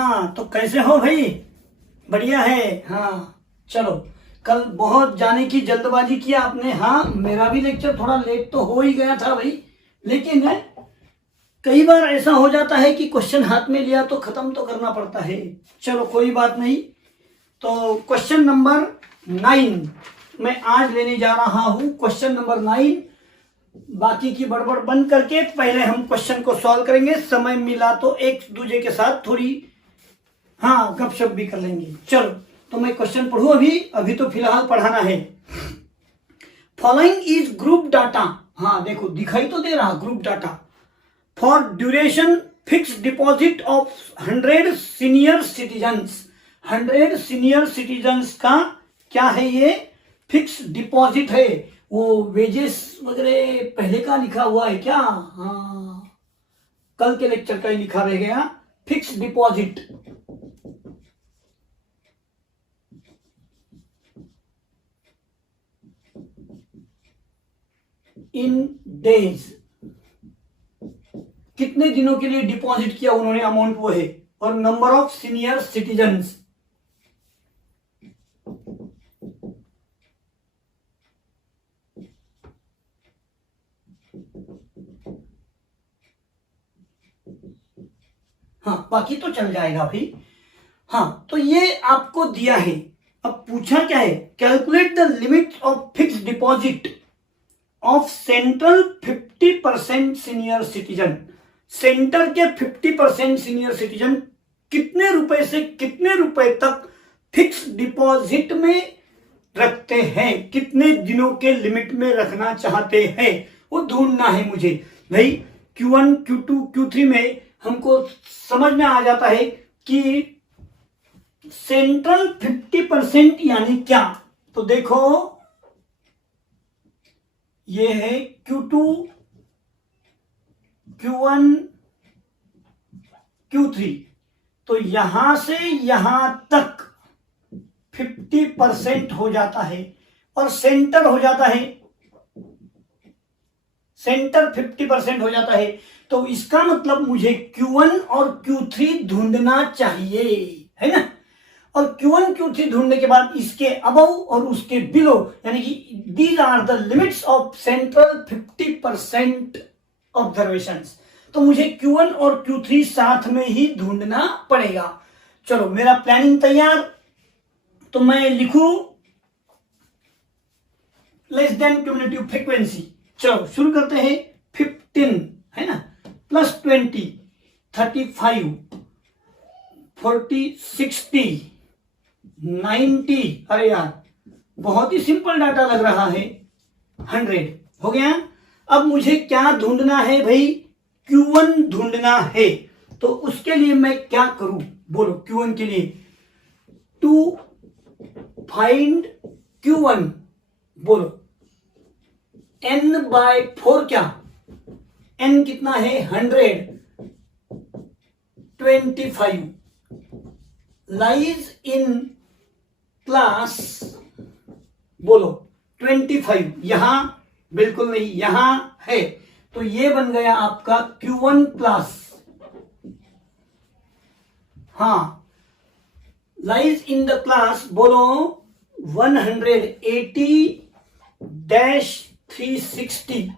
हाँ, तो कैसे हो भाई? बढ़िया है। हाँ चलो, कल बहुत जाने की जल्दबाजी किया आपने। हाँ, मेरा भी लेक्चर थोड़ा लेट तो हो ही गया था भाई, लेकिन है कई बार ऐसा हो जाता है कि क्वेश्चन हाथ में लिया तो खत्म तो करना पड़ता है। चलो कोई बात नहीं। तो क्वेश्चन नंबर 9 मैं आज लेने जा रहा हूं। क्वेश्चन नंबर 9, बाकी की बड़बड़ बंद करके पहले हम क्वेश्चन को सॉल्व करेंगे। समय मिला तो एक दूसरे के साथ थोड़ी गपशप भी कर लेंगे। चलो, तो मैं क्वेश्चन पढ़ू अभी तो फिलहाल पढ़ाना है। Following is group data. हाँ देखो, दिखाई तो दे रहा group data. For duration fix deposit of 100 senior citizens. 100 senior citizens का क्या है? ये फिक्स डिपॉजिट है। वो वेजेस वगैरह पहले का लिखा हुआ है क्या? हाँ, कल के लेक्चर का ही लिखा रह गया। फिक्स डिपॉजिट इन डेज, कितने दिनों के लिए डिपॉजिट किया उन्होंने, अमाउंट वो है। और नंबर ऑफ सीनियर सिटीजन्स, हाँ बाकी तो चल जाएगा भाई। हाँ, तो ये आपको दिया है। अब पूछा क्या है? Calculate the limit of fix deposit of central 50% senior citizen. Centre के 50% सीनियर सिटीजन कितने रुपए से कितने रुपए तक फिक्स डिपॉजिट में रखते हैं, कितने दिनों के लिमिट में रखना चाहते हैं, वो ढूंढना है मुझे भाई। Q1 Q2 Q3 में हमको समझ में आ जाता है कि सेंट्रल 50% यानी क्या। तो देखो, ये है Q2 Q1 Q3, तो यहां से यहां तक 50% हो जाता है। और सेंटर हो जाता है, सेंटर 50% हो जाता है। तो इसका मतलब मुझे Q1 और Q3 ढूंढना चाहिए, है ना। और Q1 Q3 ढूंढने के बाद इसके अबव और उसके बिलो, यानी कि these are the limits of central 50% observations. तो मुझे Q1 और Q3 साथ में ही ढूंढना पड़ेगा। चलो, मेरा प्लानिंग तैयार। तो मैं लिखूं लेस देन क्यूमुलेटिव फ्रीक्वेंसी। चलो शुरू करते हैं। 15 है ना, प्लस 20, 35, 40, 60, 90। अरे यार, बहुत ही सिंपल डाटा लग रहा है। 100 हो गया। अब मुझे क्या ढूंढना है भाई? Q1 ढूंढना है। तो उसके लिए मैं क्या करूं? बोलो, Q1 के लिए टू फाइंड Q1, बोलो n/4 क्या? n कितना है? 100। 25 लाइज इन क्लास, बोलो 25। यहां बिल्कुल नहीं, यहां है। तो ये बन गया आपका Q1 class. Lies in the class, बोलो 180-360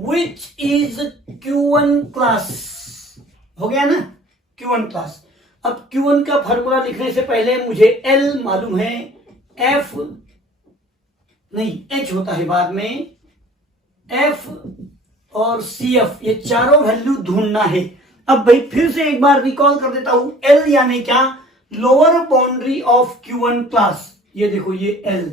विच इज Q1 क्लास। हो गया ना, Q1 क्लास। अब Q1 का फॉर्मूला लिखने से पहले मुझे L मालूम है, F नहीं, H होता है बाद में, F और CF, ये चारों वैल्यू ढूंढना है। अब भाई फिर से एक बार रिकॉल कर देता हूं। L यानी क्या? Lower boundary of Q1 class. ये देखो, ये L,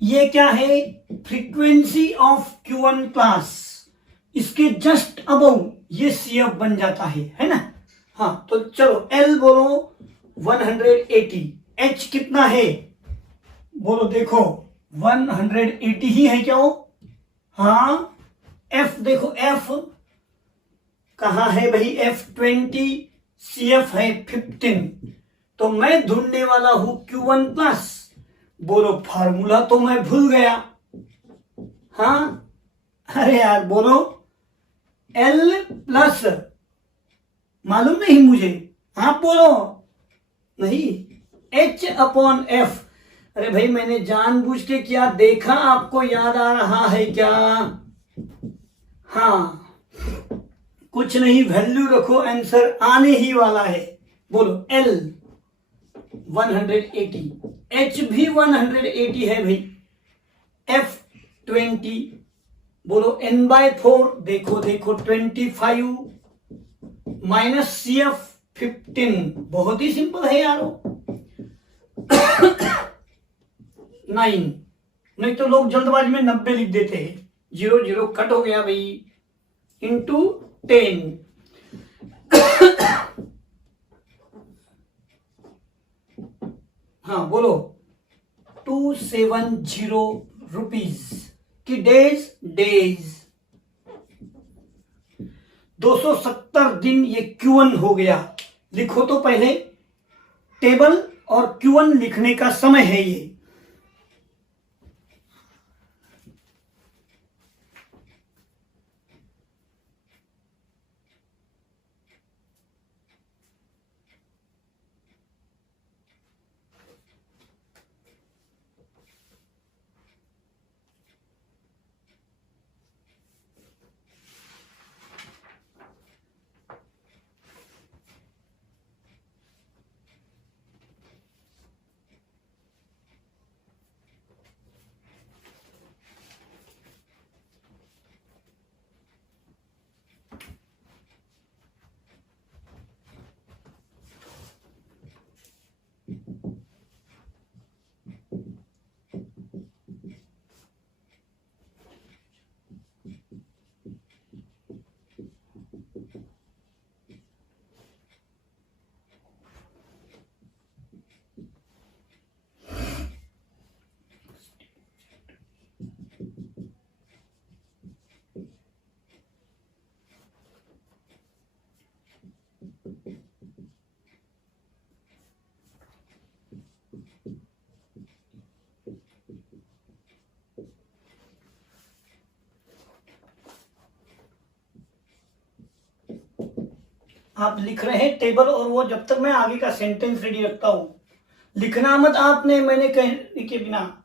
ये क्या है? Frequency of Q1 class. इसके जस्ट अबव ये CF बन जाता है ना। तो चलो, L बोलो 180। H कितना है? बोलो, देखो 180 ही है क्या? F देखो, F कहां है भाई? F 20, CF है 15। तो मैं ढूंढने वाला हूं Q1 प्लस। बोलो, फार्मूला तो मैं भूल गया। अरे यार, बोलो L प्लस मालूम नहीं मुझे, आप बोलो। नहीं, H/F। अरे भाई मैंने जानबूझ के किया, देखा आपको याद आ रहा है क्या? हाँ, कुछ नहीं, वैल्यू रखो, आंसर आने ही वाला है। बोलो L 180, H भी 180 है भाई, F 20, बोलो N/4, देखो देखो 25 माइनस CF 15, बहुत ही सिंपल है यारो। 9, नहीं तो लोग जल्दबाजी में 90 लिख देते हैं, 0 0 कट हो गया भाई, इंटू 10। हाँ बोलो, 270 रुपीज की डेज 270 दिन, ये Q1 हो गया। लिखो तो पहले, टेबल और Q1 लिखने का समय है ये। आप लिख रहे हैं टेबल और वो, जब तक मैं आगे का सेंटेंस रेडी रखता हूं, लिखना मत आपने मैंने कहने के बिना।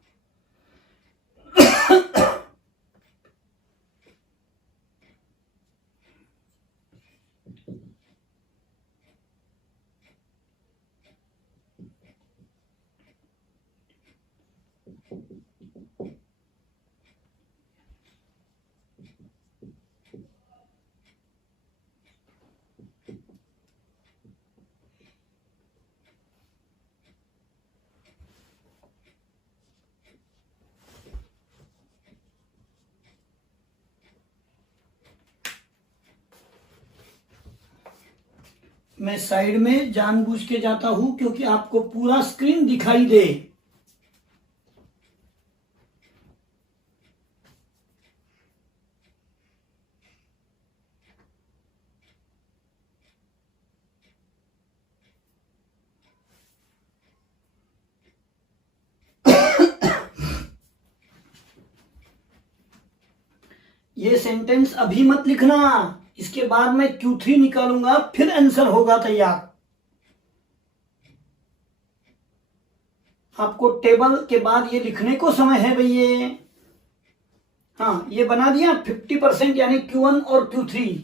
मैं साइड में जानबूझ के जाता हूं क्योंकि आपको पूरा स्क्रीन दिखाई दे। ये सेंटेंस अभी मत लिखना, इसके बाद मैं Q3 निकालूंगा, फिर आंसर होगा तैयार। आपको टेबल के बाद ये लिखने को समय है भाई ये। हाँ, ये बना दिया 50%, यानी Q1 और Q3।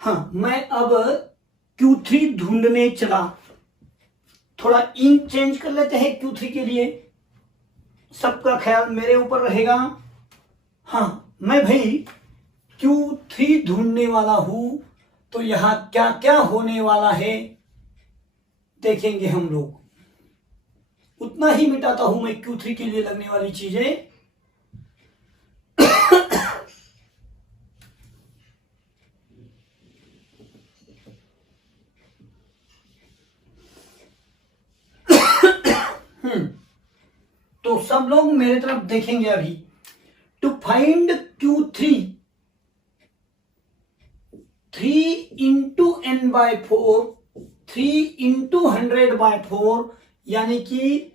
हाँ, मैं अब Q3 ढूंढने चला। थोड़ा इंक चेंज कर लेते हैं Q3 के लिए, सबका ख्याल मेरे ऊपर रहेगा। हाँ, मैं भाई Q3 ढूंढने वाला हूं, तो यहां क्या क्या होने वाला है देखेंगे हम लोग। उतना ही मिटाता हूं मैं Q3 के लिए लगने वाली चीजें। तो सब लोग मेरे तरफ देखेंगे अभी। To find Q3, 3 into n/4, 3 into 100/4, यानी कि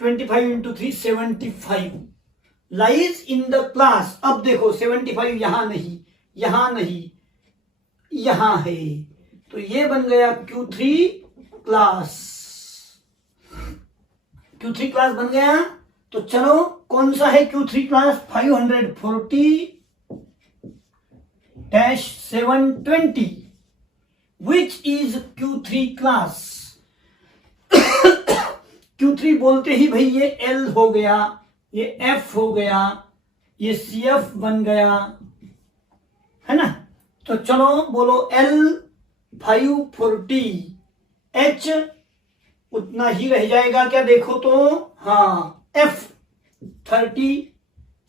25 into 3 75 lies in the class. अब देखो 75 यहां नहीं, यहां नहीं, यहां है, तो ये बन गया Q3 क्लास। Q3 क्लास बन गया। तो चलो कौन सा है Q3 class? 540-720 which is Q3 class. Q3 बोलते ही भाई ये L हो गया, ये F हो गया, ये CF बन गया, है ना। तो चलो बोलो L 540, H उतना ही रह जाएगा क्या? देखो तो हाँ, F 30,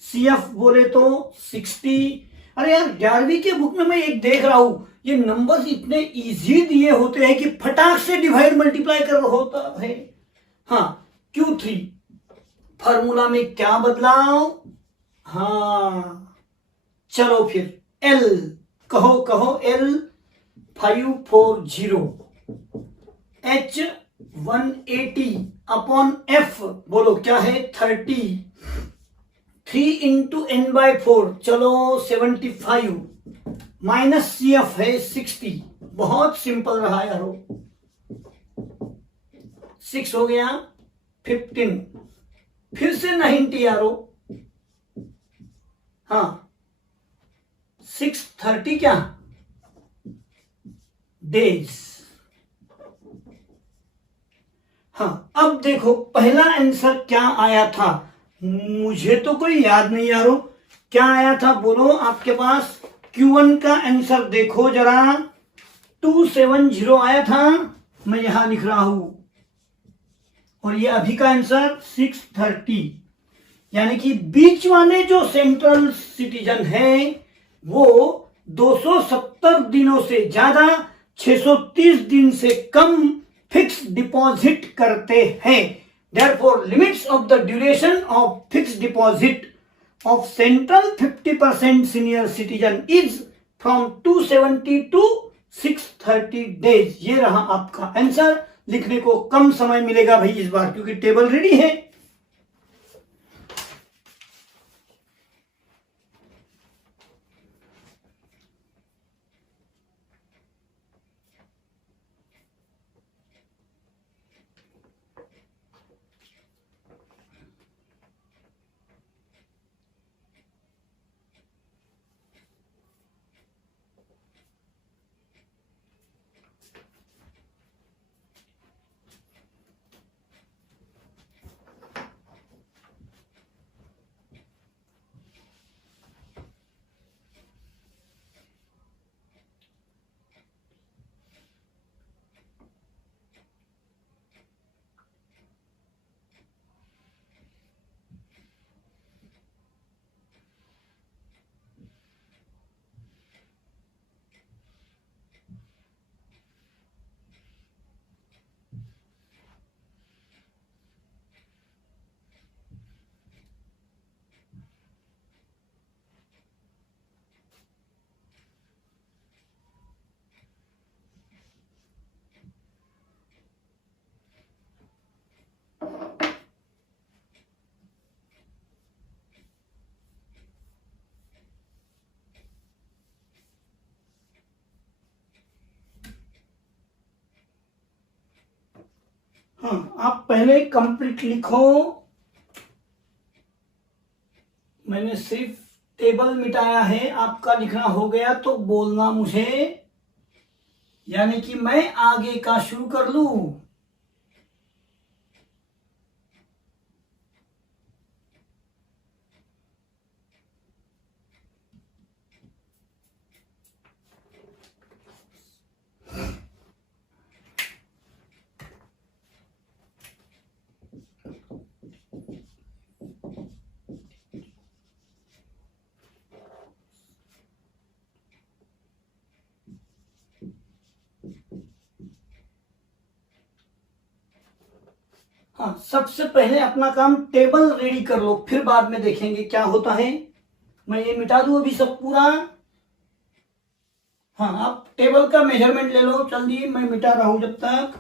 CF बोले तो 60। अरे यार 11वीं के बुक में मैं एक देख रहा हूं, ये नंबर्स इतने इजी दिए होते हैं कि फटाक से डिवाइड मल्टीप्लाई कर होता है। हाँ, Q3 फॉर्मूला में क्या बदलाव? हाँ चलो फिर L कहो, कहो L 540, H 180 अपॉन F बोलो क्या है? 30, 3 इंटू n/4 चलो 75 माइनस CF है 60। बहुत सिंपल रहा यारो। 6 हो गया 15, फिर से 90 यारो। हाँ 630 क्या डेज। हाँ अब देखो पहला आंसर क्या आया था, मुझे तो कोई याद नहीं यारो। क्या आया था बोलो आपके पास? Q1 का आंसर देखो जरा, 270 आया था, मैं यहां लिख रहा हूं। और ये अभी का आंसर 630, यानी कि बीच वाले जो सेंट्रल सिटीजन है वो 270 दिनों से ज्यादा 630 दिन से कम फिक्स डिपॉजिट करते हैं। Therefore, limits of the duration of fixed deposit of central 50% senior citizen is from 270 to 630 days। ये रहा आपका आंसर। लिखने को कम समय मिलेगा भाई इस बार, क्योंकि टेबल रेडी है। हाँ आप पहले कंप्लीट लिखो, मैंने सिर्फ टेबल मिटाया है, आपका लिखना हो गया तो बोलना मुझे, यानी कि मैं आगे का शुरू कर लूं। हाँ सबसे पहले अपना काम टेबल रेडी कर लो, फिर बाद में देखेंगे क्या होता है। मैं ये मिटा दूं अभी सब पूरा। हाँ आप टेबल का मेजरमेंट ले लो जल्दी, मैं मिटा रहा हूं जब तक।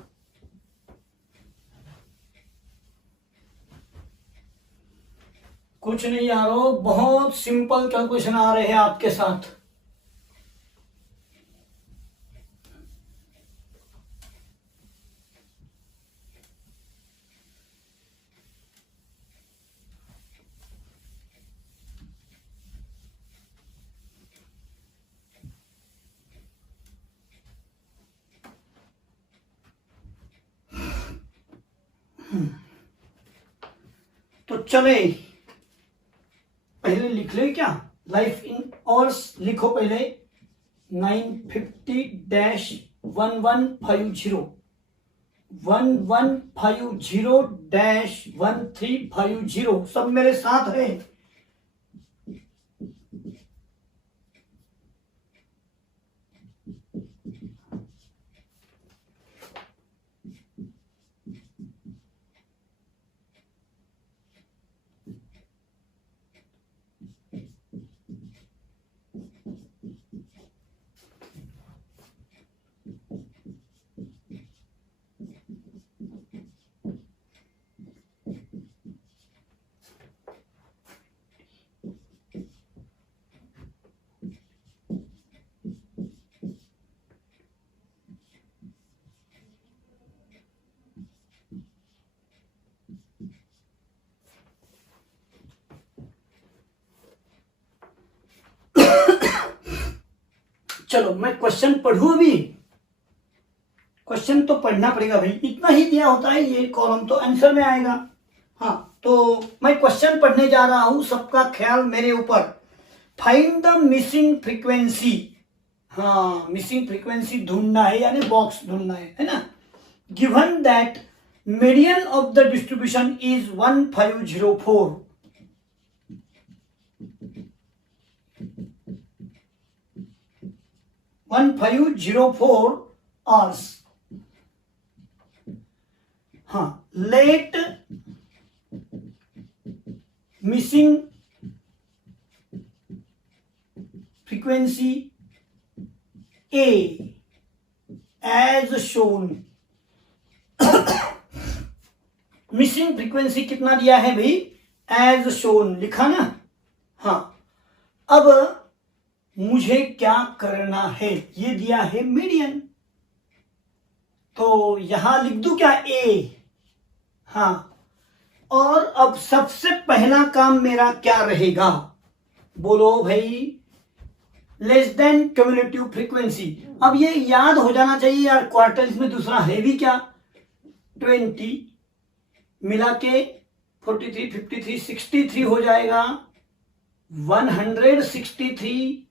कुछ नहीं यारो, बहुत सिंपल कैलकुलेशन आ रहे हैं आपके साथ। तो चले पहले लिख ले क्या, लाइफ इन आवर्स लिखो पहले 950-1150 1150-1350 सब मेरे साथ है। चलो मैं क्वेश्चन पढ़ूं अभी, क्वेश्चन तो पढ़ना पड़ेगा भाई, इतना ही दिया होता है ये कॉलम तो आंसर में आएगा। हाँ तो मैं क्वेश्चन पढ़ने जा रहा हूं, सबका ख्याल मेरे ऊपर। फाइंड द मिसिंग फ्रीक्वेंसी, हाँ मिसिंग फ्रीक्वेंसी ढूंढना है यानी बॉक्स ढूंढना है ना। Given that median of the distribution is 1504, hours. हाँ लेट मिसिंग फ्रीक्वेंसी ए एज शोन। मिसिंग फ्रीक्वेंसी कितना दिया है भाई, एज शोन लिखा ना। हाँ अब मुझे क्या करना है, ये दिया है मीडियन, तो यहां लिख दूं क्या ए। हाँ और अब सबसे पहला काम मेरा क्या रहेगा, बोलो भाई, लेस देन क्यूमुलेटिव फ्रीक्वेंसी। अब ये याद हो जाना चाहिए यार, क्वार्टल्स में दूसरा है भी क्या, 20 मिला के 43, 53, 63 हो जाएगा, 163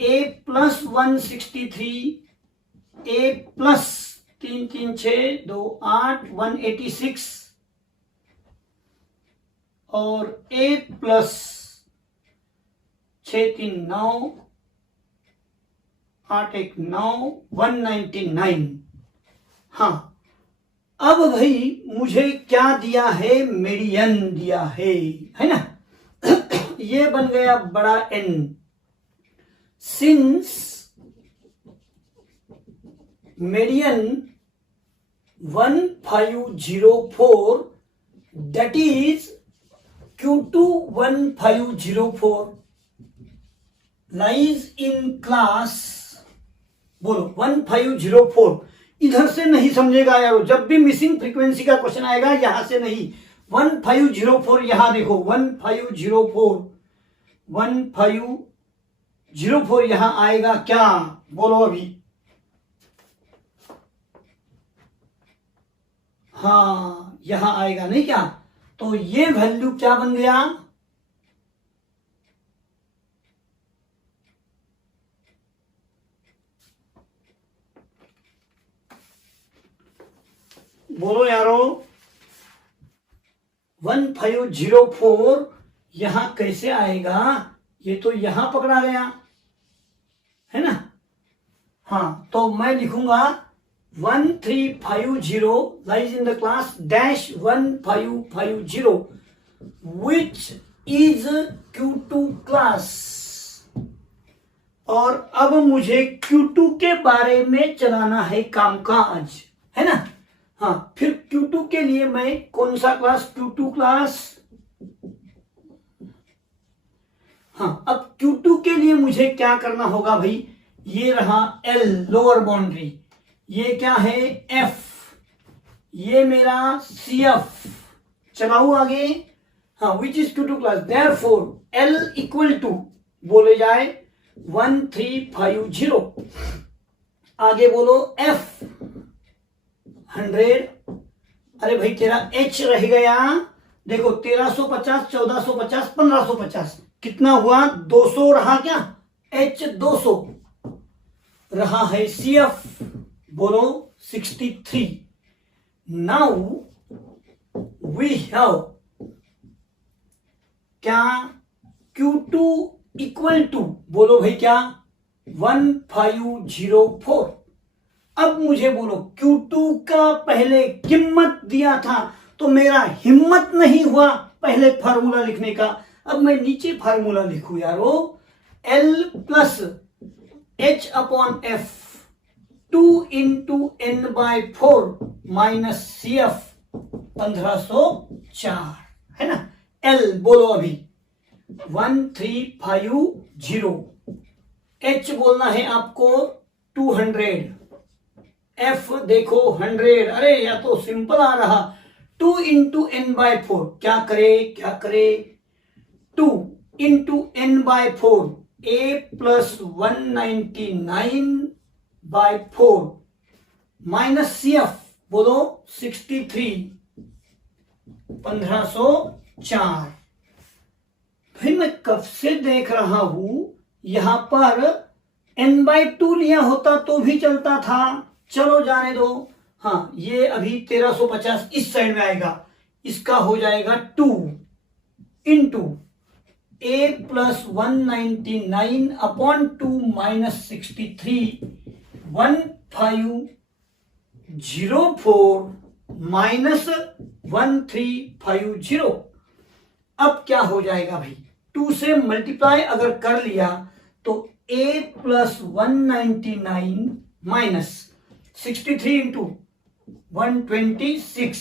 ए प्लस 163 ए प्लस 3 3 6 2 8 186 और ए प्लस 6 3 9 8 1 9 199। हाँ अब भाई मुझे क्या दिया है, मीडियन दिया है ना। ये बन गया बड़ा N. Since median 1504 that is Q2 1504 lies in class, बोलो 1504। इधर से नहीं समझेगा यार, जब भी मिसिंग फ्रीक्वेंसी का क्वेश्चन आएगा यहां से नहीं, 1504 यहां देखो 1504 यहां आएगा क्या, बोलो अभी। हाँ यहां आएगा नहीं क्या, तो ये वैल्यू क्या बन गया, बोलो यारो। 1504 यहां कैसे आएगा, ये तो यहां पकड़ा गया है ना। हाँ तो मैं लिखूंगा 1350 lies in the class dash 1550 which is Q2 class। और अब मुझे Q2 के बारे में चलाना है कामकाज, है ना। हाँ फिर Q2 के लिए मैं कौन सा क्लास, Q2 क्लास हाँ, अब Q2 के लिए मुझे क्या करना होगा भाई, ये रहा L लोअर बाउंड्री, ये क्या है F, ये मेरा CF, चलाऊ आगे। हाँ, which is Q2 class, therefore L equal to बोले जाए 1350, आगे बोलो F 100, अरे भाई तेरा H रह गया, देखो 1350, 1450, 1550, कितना हुआ 200 रहा क्या, H 200 रहा है, CF बोलो 63। नाउ वी हैव क्या, Q2 इक्वल टू बोलो भाई क्या 1504। अब मुझे बोलो Q2 का पहले कीमत दिया था तो मेरा हिम्मत नहीं हुआ पहले फार्मूला लिखने का, अब मैं नीचे फार्मूला लिखू यारो, L plus H upon F 2 into N/4 minus CF 1504 है ना। L बोलो अभी 1350, H बोलना है आपको 200, F देखो 100, अरे या तो सिंपल आ रहा 2 इंटू N/4, क्या करे 2 into N/4, A plus 199/4 minus CF बोलो 63 1504। भाई मैं कब से देख रहा हूं, यहां पर N/2 लिया होता तो भी चलता था, चलो जाने दो। हाँ, ये अभी 1350 इस साइड में आएगा, इसका हो जाएगा 2 into A plus 199 upon 2 minus 63 1504 minus 1350। अब क्या हो जाएगा भाई, 2 से मल्टीप्लाई अगर कर लिया तो A प्लस 199 माइनस 63 इंटू 126।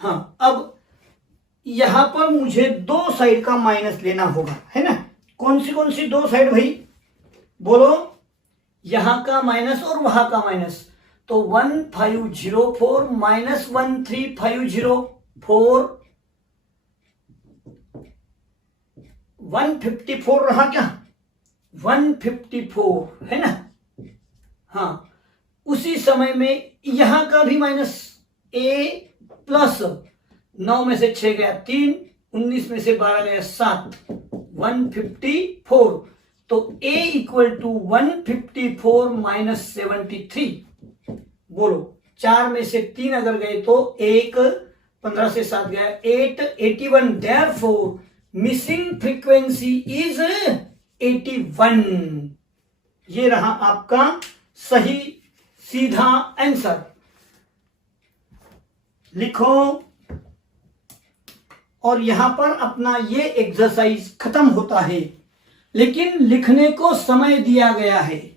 हाँ, अब यहां पर मुझे दो साइड का माइनस लेना होगा, है ना। कौन सी दो साइड भाई बोलो, यहां का माइनस और वहां का माइनस, तो 1504 माइनस 1350 154 रहा क्या, 154 है ना। हाँ, उसी समय में यहां का भी माइनस, A प्लस 9 में से 6 गया 3, 19 में से 12 गया 7, 154, तो A इक्वल टू 154 माइनस 73 बोलो, 4 में से 3 अगर गए तो 1, 15 से 7 गया 8, 81, देयरफॉर मिसिंग फ्रीक्वेंसी इज 81। ये रहा आपका सही सीधा आंसर। लिखो और यहां पर अपना ये एक्सरसाइज खत्म होता है, लेकिन लिखने को समय दिया गया है।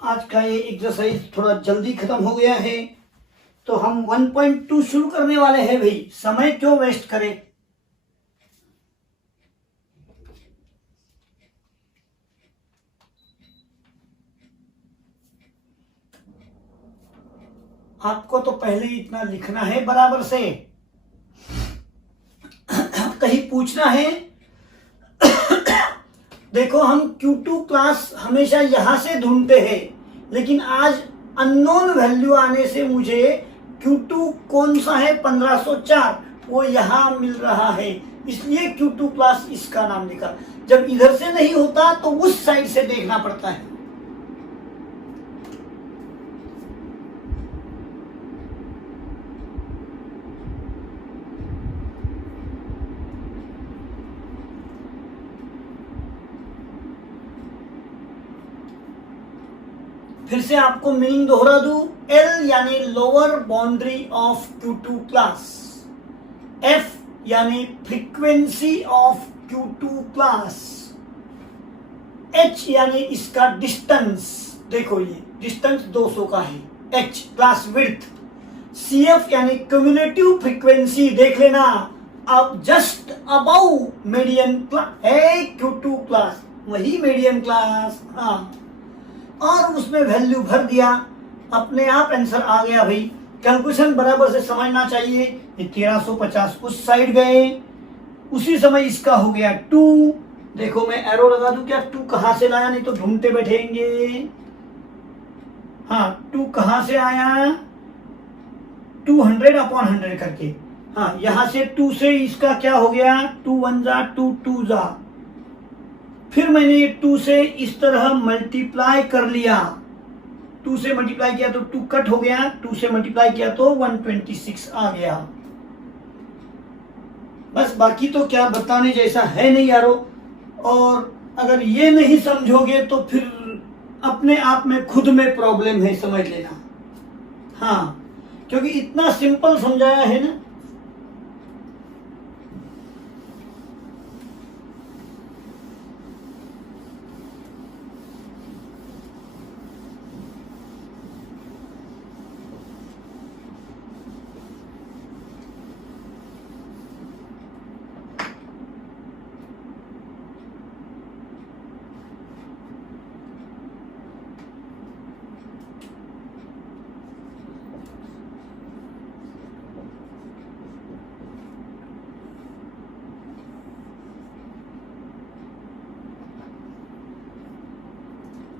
आज का ये एक्सरसाइज थोड़ा जल्दी खत्म हो गया है, तो हम 1.2 शुरू करने वाले हैं भाई, समय क्यों वेस्ट करें। आपको तो पहले ही इतना लिखना है बराबर से, कहीं पूछना है देखो हम Q2 क्लास हमेशा यहां से ढूंढते हैं, लेकिन आज अननोन वैल्यू आने से मुझे Q2 कौन सा है 1504 वो यहां मिल रहा है, इसलिए Q2 क्लास इसका नाम लिखा। जब इधर से नहीं होता तो उस साइड से देखना पड़ता है। फिर से आपको मीनिंग दोहरा दूं, L यानी lower boundary of Q2 class, F यानी frequency of Q2 class, H यानी इसका डिस्टेंस, देखो ये डिस्टेंस 200 का है, H क्लास विड्थ, CF यानी क्यूमुलेटिव फ्रीक्वेंसी, देख लेना अब जस्ट अबाउ मीडियन क्लास है Q2 क्लास, वही मीडियन क्लास। हाँ, और उसमें वैल्यू भर दिया, अपने आप आंसर आ गया भाई। कैलकुलेशन बराबर से समझना चाहिए। ये 1350 उस साइड गए, उसी समय इसका हो गया 2। देखो मैं एरो लगा दूं क्या, 2 कहां से लाया, नहीं तो ढूंढते बैठेंगे। हाँ 2 कहां से आया, 200/100 करके। हाँ यहां से 2 से इसका क्या हो गया, 2 1 जा 2 2 जा, फिर मैंने 2 से इस तरह मल्टीप्लाई कर लिया, 2 से मल्टीप्लाई किया तो 2 कट हो गया, 2 से मल्टीप्लाई किया तो 126 आ गया। बस बाकी तो क्या बताने जैसा है नहीं यारो। और अगर ये नहीं समझोगे तो फिर अपने आप में खुद में प्रॉब्लम है, समझ लेना। हाँ क्योंकि इतना सिंपल समझाया है ना।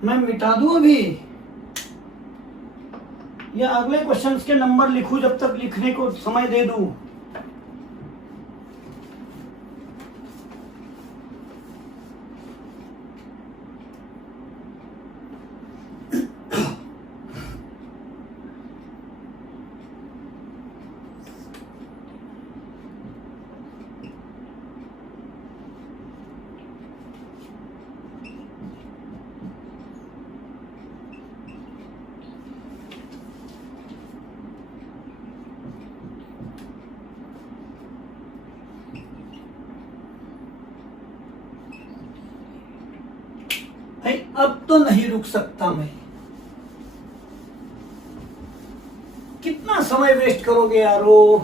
मैं मिटा दूं अभी या अगले क्वेश्चंस के नंबर लिखूं, जब तक लिखने को समय दे दूं। भाई अब तो नहीं रुक सकता मैं, कितना समय वेस्ट करोगे यारो।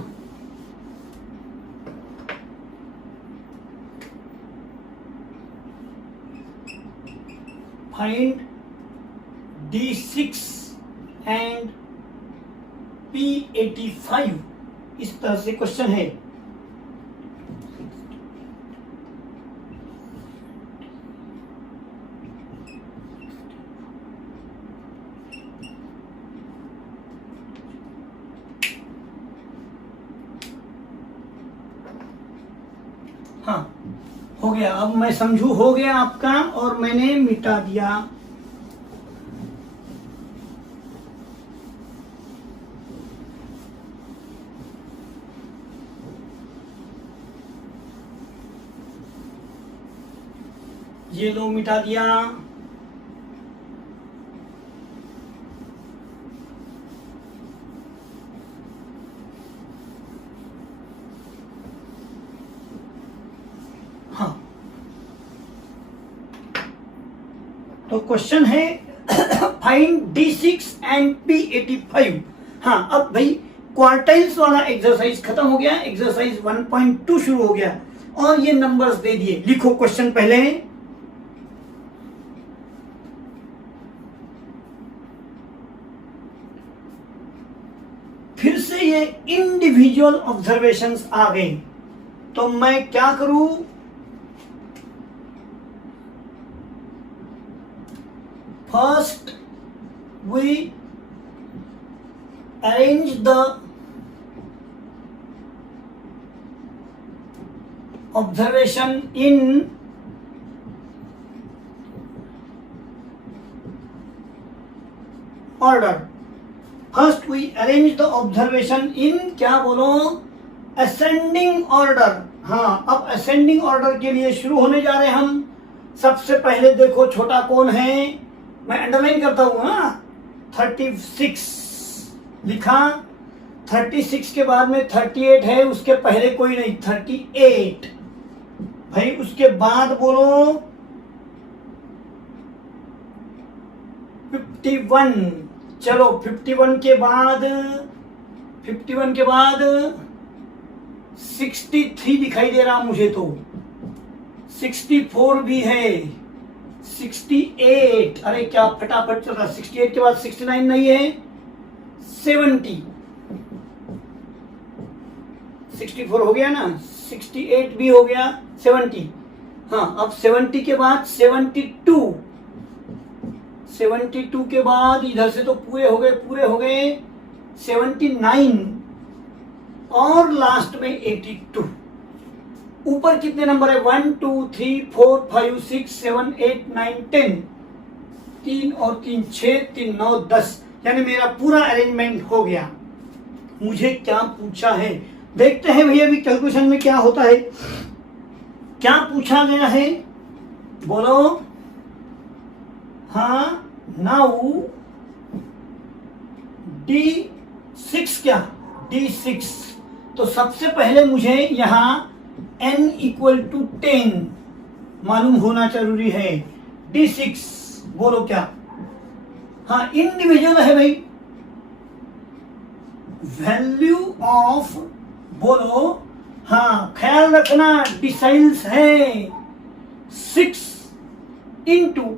फाइंड D6 एंड P85, इस तरह से क्वेश्चन है। हाँ हो गया, अब मैं समझू हो गया आपका, और मैंने मिटा दिया। ये लो मिटा दिया। हाँ तो क्वेश्चन है फाइंड D6 एंड P85। हाँ अब भाई क्वार्टाइल्स वाला एक्सरसाइज खत्म हो गया, एक्सरसाइज 1.2 शुरू हो गया, और ये नंबर्स दे दिए। लिखो क्वेश्चन पहले, फिर से ये इंडिविजुअल ऑब्जर्वेशंस आ गए, तो मैं क्या करूं, first we arrange the observation in order. First we arrange the observation in क्या बोलो, असेंडिंग ऑर्डर। हाँ, अब असेंडिंग ऑर्डर के लिए शुरू होने जा रहे हैं हम। सबसे पहले देखो छोटा कौन है, मैं अंडरलाइन करता हूं। हाँ, 36 लिखा, 36 के बाद में 38 है, उसके पहले कोई नहीं, 38 भाई। उसके बाद बोलो 51। चलो 51 के बाद 63 दिखाई दे रहा मुझे तो, 64 भी है, 68, अरे क्या फटाफट चल रहा। 68 के बाद 69 नहीं है, 70, 64 हो गया ना, 68 भी हो गया, 70। हाँ, अब 70 के बाद 72, 72 के बाद इधर से तो पूरे हो गए 79 और लास्ट में 82। ऊपर कितने नंबर है, 1 2 3 4 5 6 7 8 9 10, 3 और 3 6, 3 9 10, यानी मेरा पूरा अरेंजमेंट हो गया। मुझे क्या पूछा है, देखते हैं भैया अभी कैलकुलेशन में क्या होता है। क्या पूछा गया है बोलो। हाँ, नाउ D6 क्या, D6। तो सबसे पहले मुझे यहां n इक्वल टू 10 मालूम होना जरूरी है। D6 बोलो क्या, हाँ इंडिविजुअल है भाई। वैल्यू ऑफ बोलो, हाँ ख्याल रखना डिसाइल्स है 6 इंटू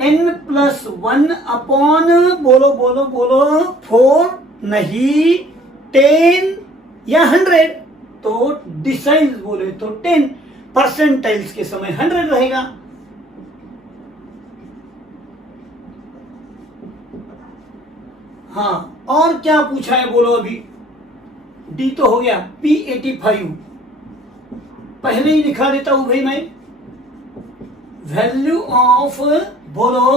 n+1 अपॉन बोलो 4 नहीं 10 या 100। तो डिसाइल्स बोले तो 10, परसेंटाइल्स के समय 100 रहेगा। हाँ, और क्या पूछा है बोलो अभी। डी तो हो गया, P85 पहले ही लिखा देता हूं भाई मैं। वैल्यू ऑफ बोलो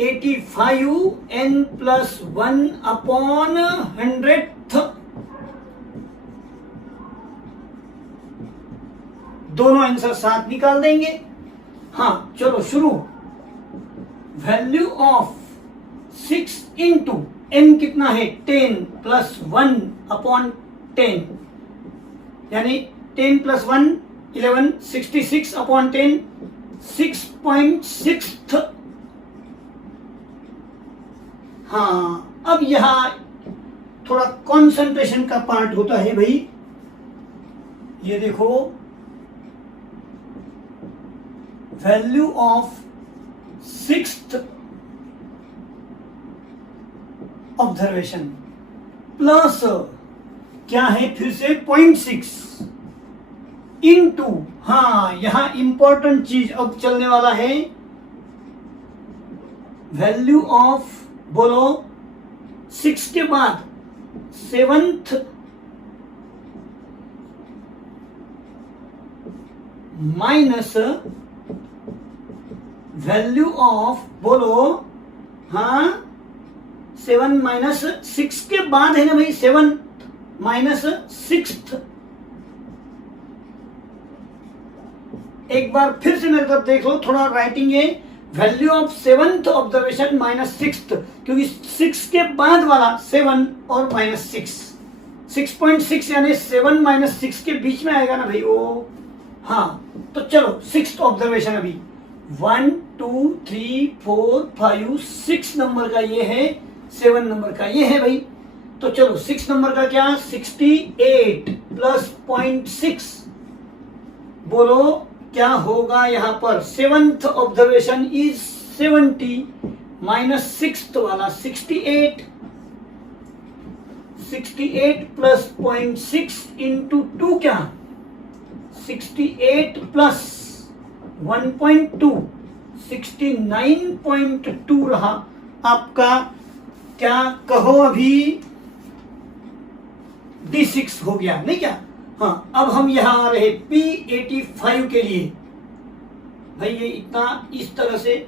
85 n+1 अपॉन 100th। दोनों आंसर साथ निकाल देंगे। हाँ चलो शुरू। वैल्यू ऑफ 6 इंटू n कितना है 10 प्लस 1 अपॉन 10, यानी 10 प्लस 1 11, 66 अपॉन 10 6.6। हाँ, अब यहां थोड़ा कंसंट्रेशन का पार्ट होता है भाई। ये देखो, value of 6th observation plus क्या है फिर से 0.6 इंटू, हाँ यहां इंपॉर्टेंट चीज अब चलने वाला है। वैल्यू ऑफ बोलो 6 के बाद 7th माइनस वैल्यू ऑफ बोलो, हाँ 7 माइनस 6 के बाद है ना भाई, 7 माइनस 6th। एक बार फिर से मेरे तरफ देख लो, थोड़ा राइटिंग है। Value of 7th observation minus 6th, क्योंकि 6 के बाद वाला 7 और माइनस 6, 6.6 यानी 7 माइनस 6 के बीच में आएगा ना भाई वो। हाँ तो चलो 6th ऑब्जर्वेशन अभी 1 2 3 4 5 6 नंबर का ये है, 7 नंबर का ये है भाई। तो चलो 6 नंबर का क्या, 68 प्लस 0.6 बोलो क्या होगा यहां पर। 7th observation is 70 minus 6th वाला 68, 68 प्लस 0.6 इंटू 2 क्या, 68 प्लस 1.2 69.2 रहा आपका, क्या कहो अभी D6 हो गया नहीं क्या। हाँ, अब हम यहां आ रहे P85 के लिए। भाई ये इतना इस तरह से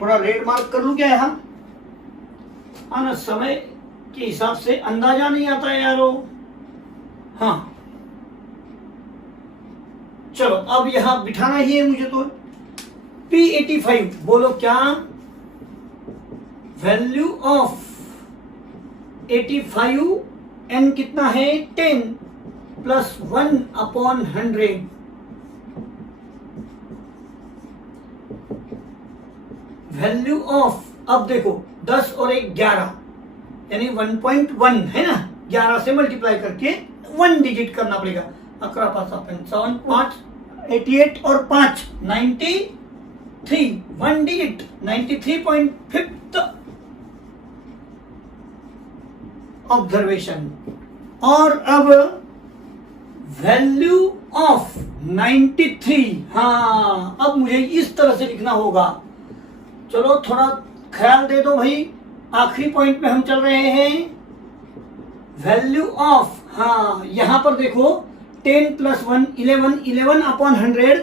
थोड़ा रेड मार्क कर लूं क्या यहां, ना समय के हिसाब से अंदाजा नहीं आता है यारो। हाँ चलो, अब यहां बिठाना ही है मुझे तो। P85 बोलो क्या, वैल्यू ऑफ 85, n कितना है 10 प्लस 1/100। वैल्यू ऑफ, अब देखो 10 और 1 11, यानी 1.1 है ना, 11 से मल्टीप्लाई करके 1 डिजिट करना पड़ेगा। 11 5 55 5 88 और 5 93, 1 डिजिट 93.5 ऑब्जर्वेशन। और अब वैल्यू ऑफ 93, हाँ अब मुझे इस तरह से लिखना होगा। चलो थोड़ा ख्याल दे दो भाई, आखिरी पॉइंट में हम चल रहे हैं। वैल्यू ऑफ, हाँ यहां पर देखो 10 प्लस 1 11, 11/100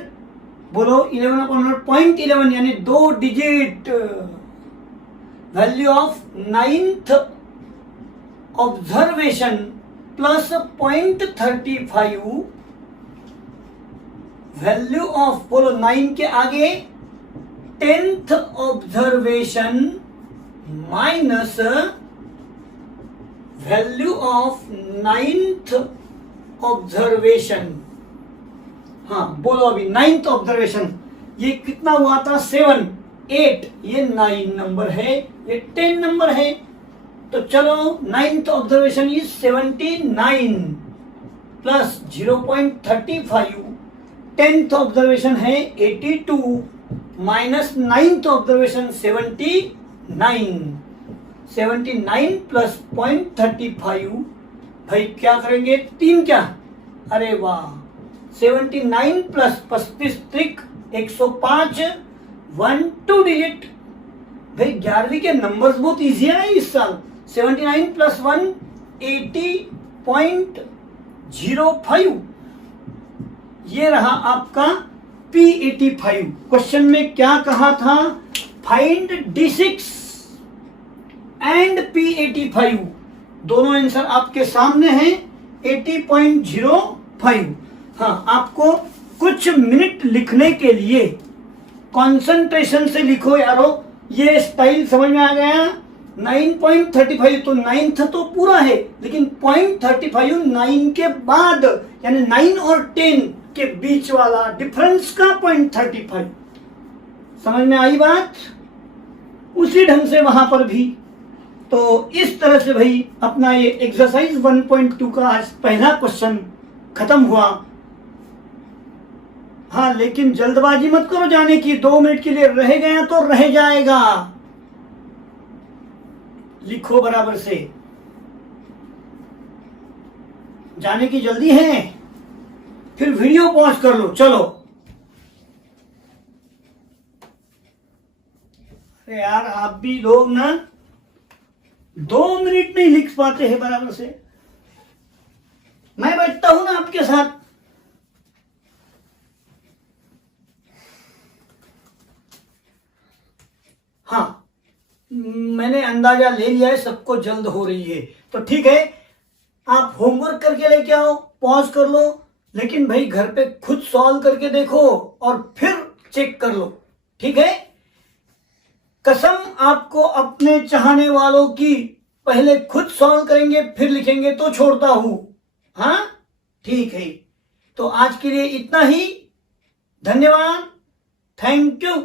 बोलो, 11/100.11 यानी 2 digit. Value of 9th observation plus 0.35। Value of बोलो 9 के आगे 10th observation minus value of 9th observation. हाँ बोलो अभी 9th ऑब्जर्वेशन ये कितना हुआ था 7 8, ये 9 नंबर है, ये 10 नंबर है। तो चलो 9th observation is 79 plus 0.35, 10th observation है 82 माइनस 9th ऑब्जर्वेशन 79 प्लस 0.35। भाई क्या करेंगे, 3 क्या, अरे वाह 79 प्लस 35 त्रिक 105, 1 2 डिजिट। भाई 11वीं के नंबर्स बहुत इजी है इस साल। 79 प्लस 1 80.05, ये रहा आपका P85। क्वेश्चन में क्या कहा था, फाइंड D6 एंड P85, दोनों आंसर आपके सामने हैं। 80.05। हाँ आपको कुछ मिनट लिखने के लिए कंसंट्रेशन से लिखो यारो, ये स्टाइल समझ में आ गया। 9.35 तो 9th तो पूरा है, लेकिन 0.35 9 के बाद, यानी 9 और 10 के बीच वाला डिफरेंस का 0.35। समझ में आई बात, उसी ढंग से वहां पर भी। तो इस तरह से भाई अपना ये एक्सरसाइज 1.2 का आज पहला क्वेश्चन खत्म हुआ। हाँ लेकिन जल्दबाजी मत करो जाने की, 2 मिनट के लिए रह गया तो रह जाएगा, लिखो बराबर से। जाने की जल्दी है, फिर वीडियो पॉज कर लो। चलो अरे यार आप भी लोग ना 2 मिनट नहीं लिख पाते हैं बराबर से। मैं बैठता हूं ना आपके साथ। हाँ मैंने अंदाजा ले लिया है सबको जल्द हो रही है, तो ठीक है आप होमवर्क करके लेके आओ, पॉज कर लो, लेकिन भाई घर पे खुद सॉल्व करके देखो और फिर चेक कर लो, ठीक है। कसम आपको अपने चाहने वालों की, पहले खुद सॉल्व करेंगे फिर लिखेंगे तो छोड़ता हूं। हाँ ठीक है, तो आज के लिए इतना ही। धन्यवाद, थैंक यू।